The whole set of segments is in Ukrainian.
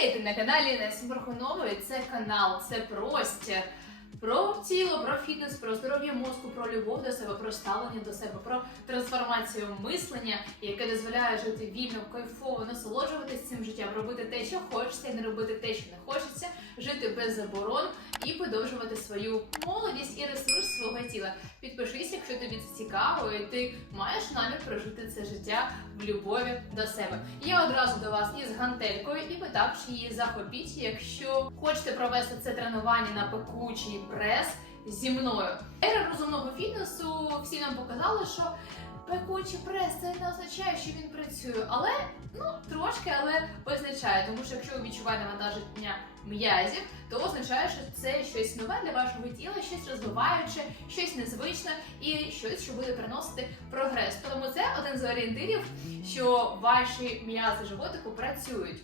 Привіт! Ти на каналі Несі Брахунової. Це канал, це простір. Про тіло, про фітнес, про здоров'я мозку, про любов до себе, про ставлення до себе, про трансформацію мислення, яке дозволяє жити вільно, кайфово, насолоджуватись цим життям, робити те, що хочеться, і не робити те, що не хочеться, жити без заборон і подовжувати свою молодість і ресурс свого тіла. Підпишись, якщо тобі це цікаво, і ти маєш намір прожити це життя в любові до себе. Я одразу до вас із гантелькою і питав, чи її захопіть, якщо хочете провести це тренування на пекучий прес зі мною. Ера розумного фітнесу всі нам показали, що пекучий прес це не означає, що він працює, але ну трошки, але означає, тому що якщо ви відчуваєте навантаження м'язів, то означає, що це щось нове для вашого тіла, щось розвиваюче, щось незвичне і щось, що буде приносити прогрес. Тому це один з орієнтирів, що ваші м'язи животику працюють.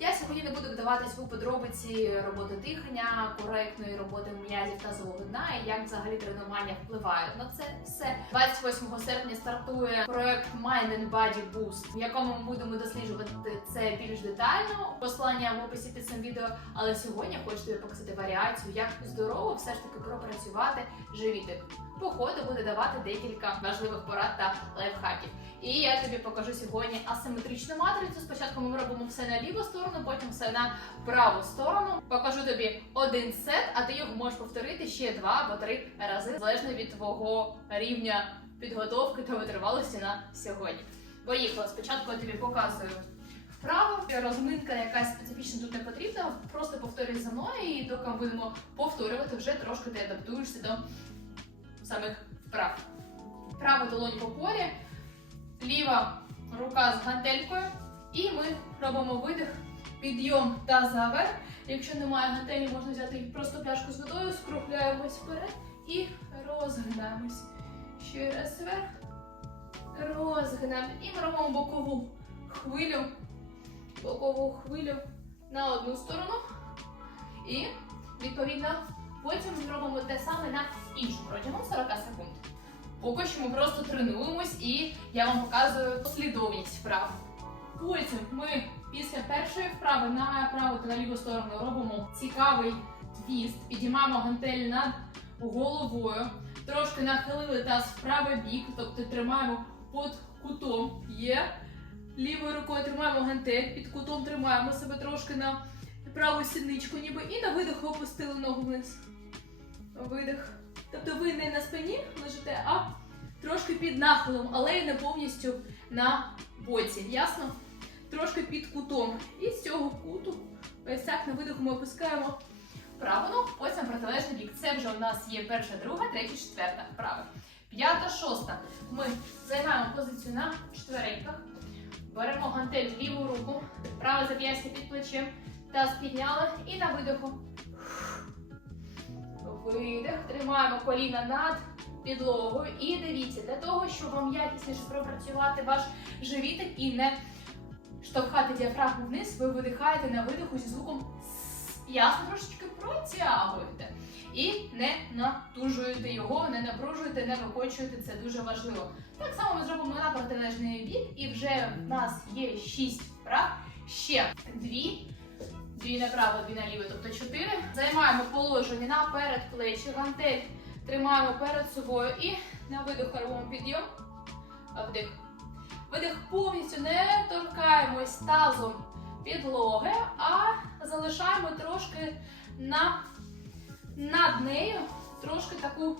Я сьогодні не буду вдаватись у подробиці роботи дихання, коректної роботи м'язів тазового дна і як взагалі тренування впливають на це все. 28 серпня стартує проект Mind and Body Boost, в якому ми будемо досліджувати це більш детально. Послання в описі під цим відео. Але сьогодні хочу тобі показати варіацію, як здорово все ж таки пропрацювати живітик. По ходу буде давати декілька важливих порад та лайфхаків. І я тобі покажу сьогодні асиметричну матрицю. Спочатку ми робимо все на ліву сторону, потім все на праву сторону. Покажу тобі один сет, а ти його можеш повторити ще два або три рази, залежно від твого рівня підготовки та витривалості на сьогодні. Поїхала. Спочатку я тобі показую вправо. Розминка якась специфічна тут не потрібна. Просто повторюй за мною, і доки ми будемо повторювати, вже трошки ти адаптуєшся до самих вправ. Права долонь по порі, ліва рука з гантелькою, і ми робимо видих, підйом та заверх. Якщо немає гантелі, можна взяти просто пляшку з водою, скругляємось вперед і розгинаємось. Ще раз вверх, розгинаємо. І ми робимо бокову хвилю, бокову хвилю на одну сторону. І відповідно потім зробимо те саме на іншу протягом 40 секунд. Поки що ми просто тренуємось і я вам показую послідовність вправ. Потім ми після першої вправи на праву та на ліву сторону робимо цікавий твіст, підіймаємо гантель над головою, трошки нахилили таз в правий бік, тобто тримаємо під кутом. Є. Лівою рукою тримаємо гантель, під кутом тримаємо себе трошки на праву сідничку, ніби і на видих опустили ногу вниз. Видих. Тобто ви не на спині лежите, а трошки під нахилом, але й не повністю на боці. Ясно? Трошки під кутом. І з цього куту, ось так на видиху ми опускаємо праву ногу, потім протилежний бік. Це вже у нас є перша, друга, третя, четверта вправа. П'ята, шоста. Ми займаємо позицію на четвереньках. Беремо гантель в ліву руку, праве зап'ястя під плечем, таз підняли і на видиху. Видих, тримаємо коліна над підлогою. І дивіться, для того, щоб вам якісніше пропрацювати ваш живітик і не штовхати діафрагму вниз, ви видихаєте на видиху зі звуком ясно трошечки протягуєте. І не натужуєте його, не напружуєте, не викочуєте, це дуже важливо. Так само ми зробимо на протилежний бік, і вже в нас є 6 вправ, ще дві. Дві направо, дві наліво, тобто чотири. Займаємо положення на передплечі, гантель тримаємо перед собою і на видих робимо підйом. Вдих. Видих повністю не торкаємось тазом підлоги, а залишаємо трошки на, над нею, трошки таку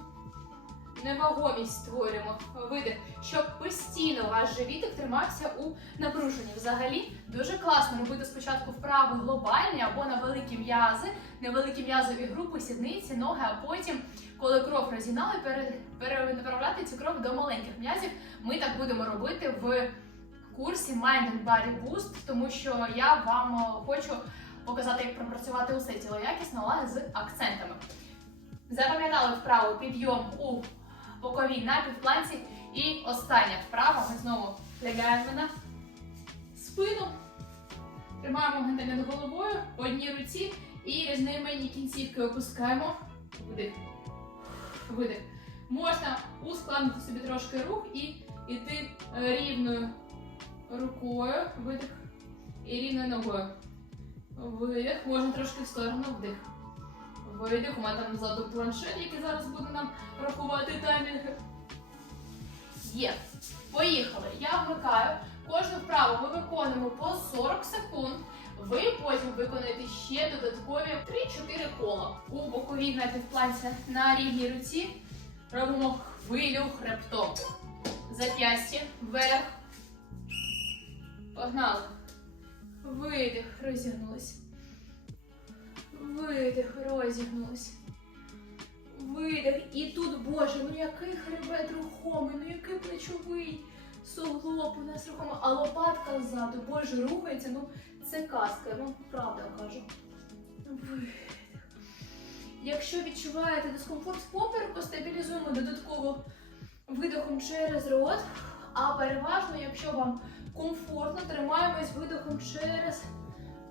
невагомість створюємо. Видих, щоб постійно ваш живітик тримався у напруженні. Взагалі дуже класно робити спочатку вправи глобальні або на великі м'язи, невеликі м'язові групи, сідниці, ноги, а потім, коли кров розігнали, перенаправляти цю кров до маленьких м'язів. Ми так будемо робити в курсі Mind and Body Boost, тому що я вам хочу показати, як пропрацювати усе тіло якісно, але з акцентами. Запам'ятали вправу підйом у боковій на півпланці. І остання вправа. Ми знову лягаємо на спину. Тримаємо гантель над головою по одній руці і різноманітні кінцівки опускаємо. Вдих. Видих. Можна ускладнити собі трошки рух і йти рівною рукою. Видих. І рівною ногою. Видих. Можна трошки в сторону вдих. Видих. У мене там ззаду планшет, який зараз буде нам рахувати таймінги. Є. Поїхали. Я вмикаю. Кожну вправу ми виконуємо по 40 секунд. Ви потім виконаєте ще додаткові 3-4 кола. У боковій напівпланці на рівній руці робимо хвилю хребтом. Зап'ястя вверх. Погнали. Видих, розігнулись. Видих, розігнулись. Видих. І тут, боже, ну який хребет рухомий, ну який плечовий суглоб у нас рухомий, а лопатка ззаду, боже, рухається, ну це казка, я вам правда кажу. Видих. Якщо відчуваєте дискомфорт в попереку, стабілізуємо додатково видихом через рот, а переважно, якщо вам комфортно, тримаємось видихом через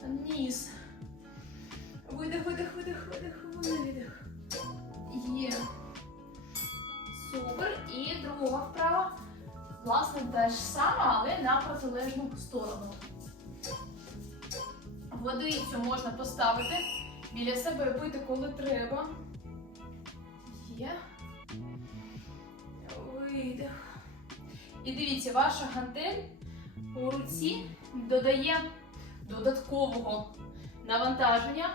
ніс. Видих, видих, видих, видих, видих. Є. Супер. І друга вправа. Власне, те ж саме, але на протилежну сторону. Водицю можна поставити біля себе і пити, коли треба. Є. Видих. І дивіться, ваша гантель у руці додає додаткового навантаження,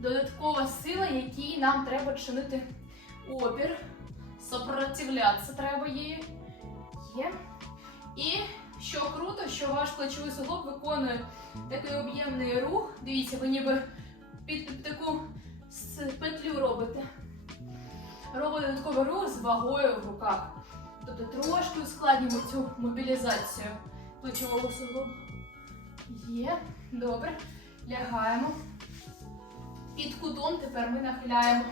додаткова сила, якій нам треба чинити опір, сопротивлятися треба її. Є. І що круто, що ваш плечовий суглоб виконує такий об'ємний рух. Дивіться, ви ніби під, таку петлю робите. Робите додатковий рух з вагою в руках. Тобто трошки ускладнюємо цю мобілізацію плечового суглобу. Є. Добре. Лягаємо. Під кутом тепер ми нахиляємо.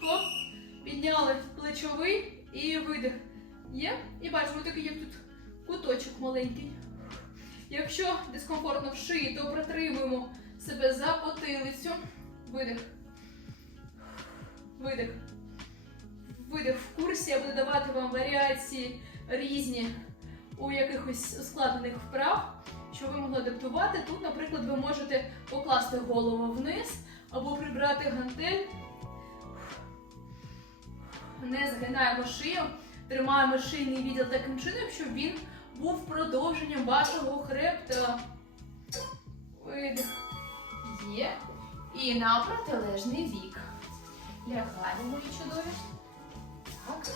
Хоп. Підняли плечовий і видих. Є? І бачимо такий, як тут куточок маленький. Якщо дискомфортно в шиї, то протримуємо себе за потилицю. Видих. Видих. Видих в курсі. Я буду давати вам варіації різні у якихось ускладнених вправ, що ви могли адаптувати. Тут, наприклад, ви можете покласти голову вниз або прибрати гантель. Не згинаємо шию, тримаємо шийний відділ таким чином, щоб він був продовженням вашого хребта. Видих. Є. І на протилежний бік. Лягаємо, мої чудові. Так.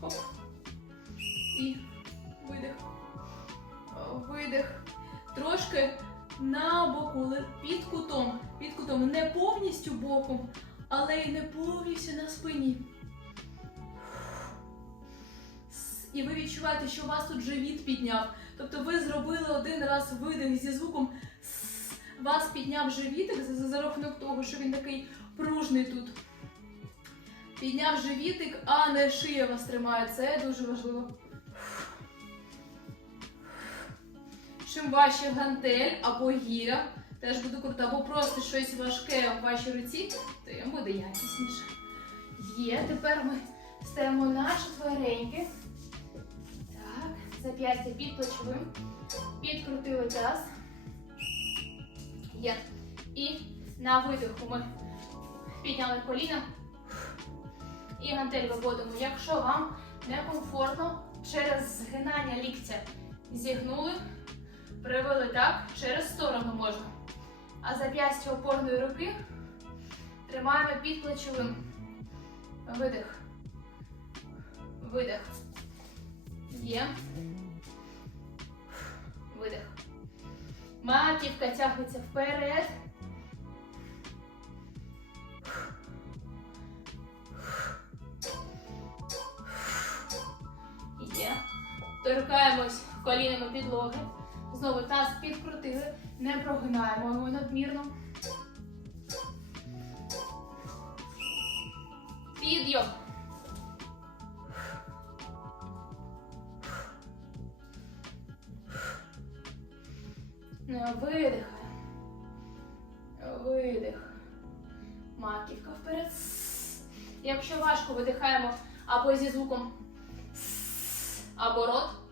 Хоп. І. Видих. Трошки на боку, під кутом. Під кутом. Не повністю боком, але й не повністю на спині. І ви відчуваєте, що у вас тут живіт підняв. Тобто ви зробили один раз видих зі звуком вас підняв живітик за рахунок того, що він такий пружний тут. Підняв живітик, а не шия вас тримає. Це дуже важливо. Чим важче гантель або гіря, теж буде круто, або просто щось важке в вашій руці, тим буде якісніше. Є, тепер ми стаємо на четвереньки. Так, зап'ястя під плечовим. Підкрутили таз. Є. І на видиху ми підняли коліна. І гантель виводимо. Якщо вам некомфортно, через згинання ліктя зігнули, привели так, через сторону можна. А зап'ястя опорної руки тримаємо під плечовим. Видих. Видих. Є. Видих. Маківка тягнеться вперед. Є. Торкаємось колінами підлоги. Знову таз підкрутили. Не прогинаємо його надмірно. Підйом. Видихаємо. Видих. Маківка вперед. Якщо важко, видихаємо або зі звуком або рот.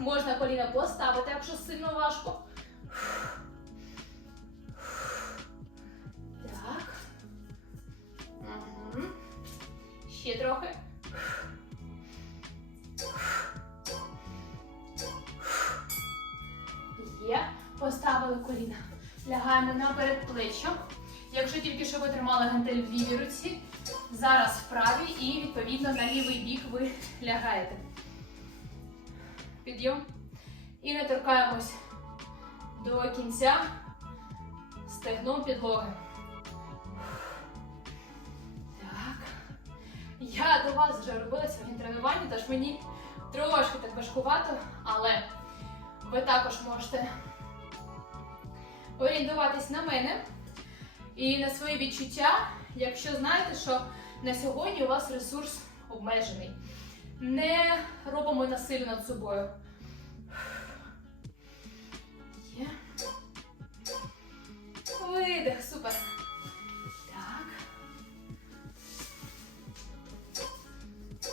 Можна коліна поставити, якщо сильно важко. Так. Угу. Ще трохи. Є. Поставили коліна. Лягаємо на передплеччя. Якщо тільки що ви тримали гантель в лівій руці, зараз в правій і відповідно на лівий бік ви лягаєте. Підйом. І не торкаємось до кінця стегном підлоги. Так. Я до вас вже робила сьогодні тренування, тож мені трошки так важкувато, але ви також можете орієнтуватись на мене і на свої відчуття, якщо знаєте, що на сьогодні у вас ресурс обмежений. Не робимо насилля над собою. Є. Видих, супер. Так.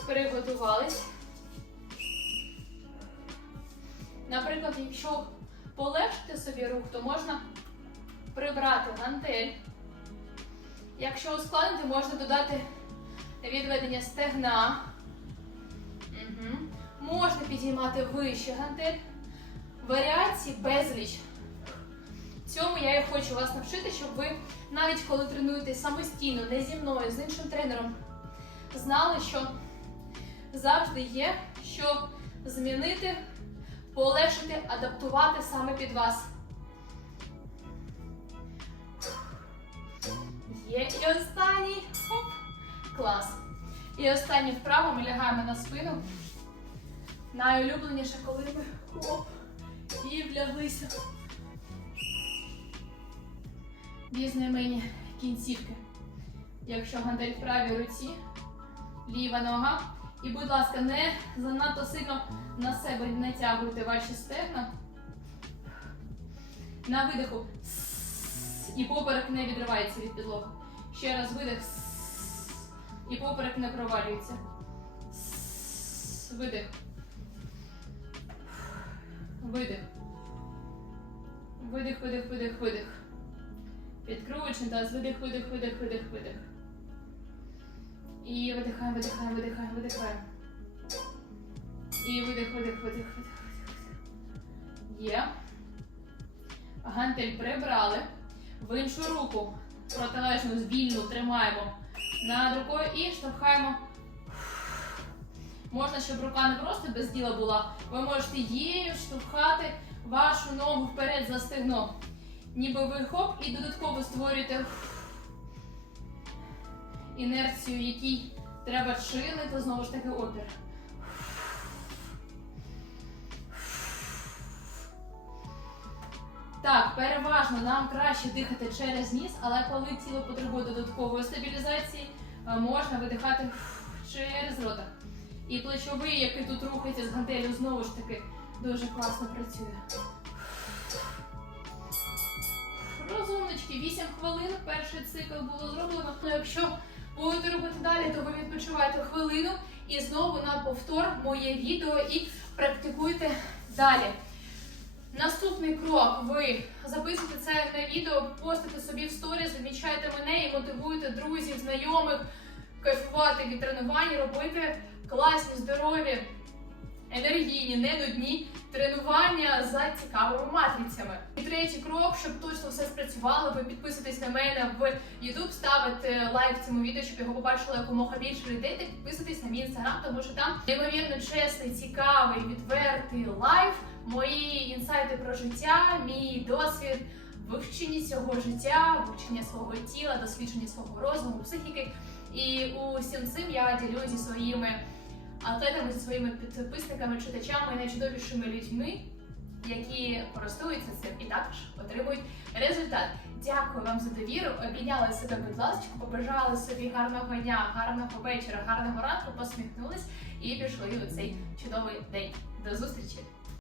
Приготувались. Наприклад, якщо полегшити собі рух, то можна прибрати гантель. Якщо ускладнити, можна додати відведення стегна. Можна підіймати вище гантель. Варіацій безліч. Цьому я і хочу вас навчити, щоб ви, навіть коли тренуєтесь самостійно, не зі мною, з іншим тренером, знали, що завжди є, що змінити, полегшити, адаптувати саме під вас. Є і останній. Хоп. Клас. І останній вправо ми лягаємо на спину. Найулюбленіше, коли ми хоп. І вляглися. Візьмемо кінцівки. Якщо гантель в правій руці, ліва нога. І, будь ласка, не занадто сильно на себе натягуйте ваші стегна. На видиху. І поперек не відривається від підлоги. Ще раз видих. І поперек не провалюється. Видих. Видих. Видих, видих, видих, видих. Підкручуємо таз. Видих, видих, видих, видих, видих. І видихаємо, видихаємо, видихаємо, видихаємо. І видих, видих, видих, видих, видих. Є. Гантель прибрали. В іншу руку протилежну вільну тримаємо над рукою і штовхаємо. Можна, щоб рука не просто без діла була. Ви можете її штовхати вашу ногу вперед за стегно. Ніби ви хоп і додатково створюєте інерцію, якій треба чинити, знову ж таки опір. Так, переважно нам краще дихати через ніс, але коли тіло потребує додаткової стабілізації, е, можна видихати через рота. І плечовий, який тут рухається з гантелю, знову ж таки дуже класно працює. Розумнички, 8 хвилин. Перший цикл було зроблено. Ну, якщо будете робити далі, то ви відпочиваєте хвилину і знову на повтор моє відео і практикуйте далі. Наступний крок. Ви записуєте це на відео, постите собі в сторіс, відмічаєте мене і мотивуєте друзів, знайомих кайфувати від тренувань, робити класні, здорові, енергійні, не нудні тренування за цікавими матрицями. І третій крок, щоб точно все спрацювало, ви підписуєтесь на мене в YouTube, ставите лайк цьому відео, щоб його побачило якомога більше людей. Та підписуйтесь на мій інстаграм, тому що там неймовірно чесний, цікавий, відвертий лайф, мої інсайти про життя, мій досвід. Вивчення цього життя, вивчення свого тіла, дослідження свого розуму, психіки. І усім цим я ділюся зі своїми атлетами, зі своїми підписниками, читачами, найчудовішими людьми, які користуються цим і також отримують результат. Дякую вам за довіру. Обійняли себе, будь ласка, побажали собі гарного дня, гарного вечора, гарного ранку, посміхнулись і пішли у цей чудовий день. До зустрічі!